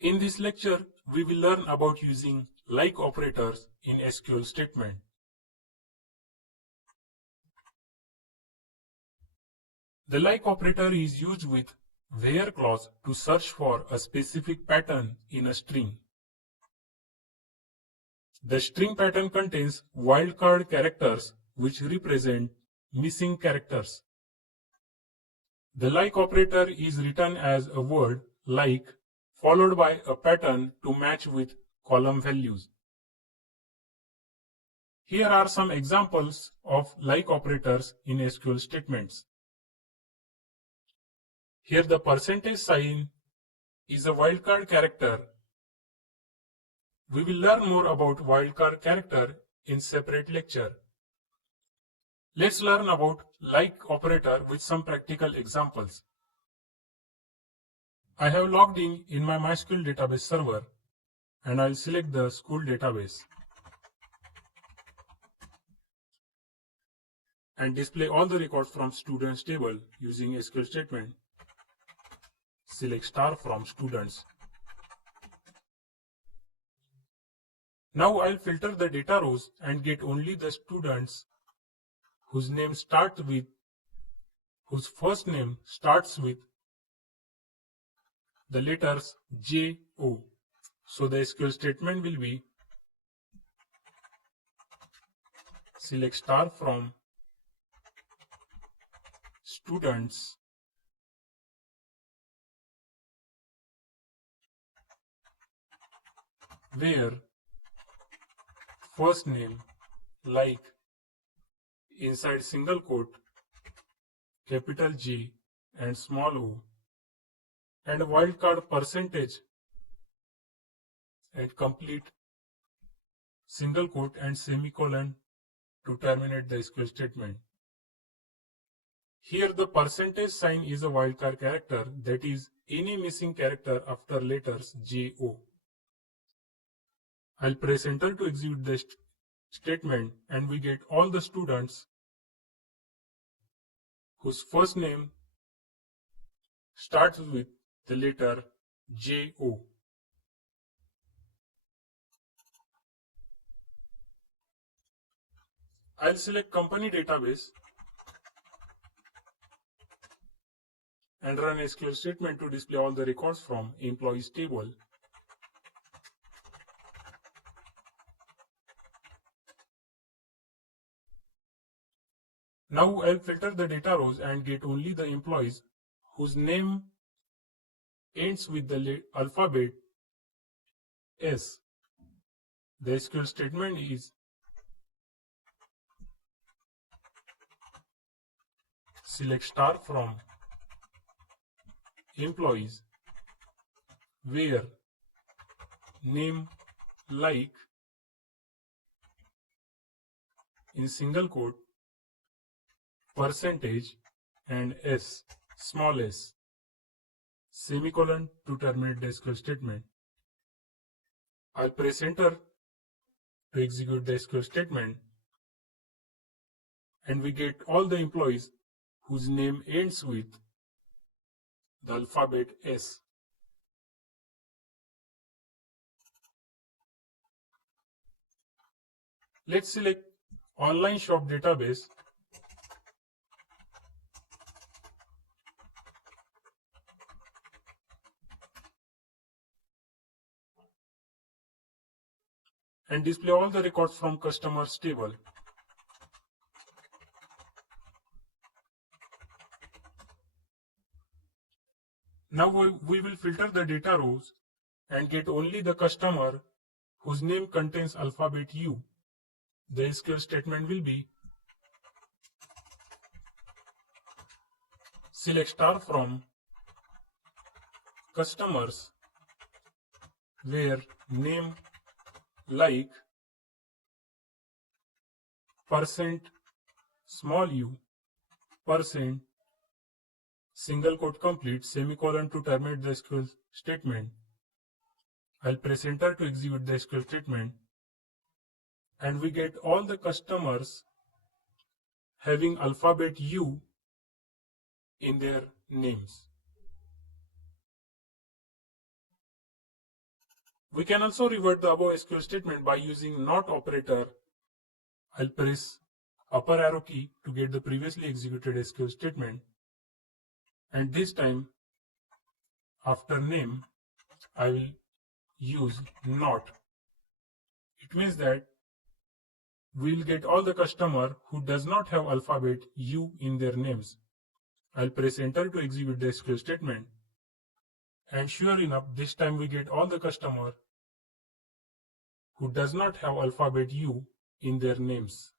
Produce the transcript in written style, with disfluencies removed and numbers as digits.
In this lecture, we will learn about using like operators in SQL statement. The like operator is used with where clause to search for a specific pattern in a string. The string pattern contains wildcard characters which represent missing characters. The like operator is written as a word like followed by a pattern to match with column values. Here are some examples of like operators in SQL statements. Here the percentage sign is a wildcard character. We will learn more about wildcard character in separate lecture. Let's learn about like operator with some practical examples. I have logged in my MySQL database server and I'll select the school database and display all the records from students table using SQL statement. Select star from students. Now I'll filter the data rows and get only the students whose first name starts with the letters J-O. So the SQL statement will be select star from students where first name like inside single quote capital J and small o and wildcard percentage at complete single quote and semicolon to terminate the SQL statement. Here the percentage sign is a wildcard character, that is any missing character after letters J-O. I'll press enter to execute the statement and we get all the students whose first name starts with the letter J-O. I'll select company database and run a SQL statement to display all the records from employees table. Now I'll filter the data rows and get only the employees whose name ends with the alphabet S. The SQL statement is select star from employees where name like in single quote percentage and S small s semicolon to terminate the SQL statement. I'll press enter to execute the SQL statement and we get all the employees whose name ends with the alphabet S. Let's select online shop database and display all the records from customers table. Now we will filter the data rows and get only the customer whose name contains alphabet U. The SQL statement will be select star from customers where name like percent small u percent single quote complete semicolon to terminate the SQL statement. I'll press enter to execute the SQL statement and we get all the customers having alphabet U in their names. We can also revert the above SQL statement by using not operator. I'll press upper arrow key to get the previously executed SQL statement, and this time after name I will use not. It means that we'll get all the customer who does not have alphabet U in their names. I'll press enter to execute the SQL statement, and sure enough, this time we get all the customer who does not have alphabet U in their names.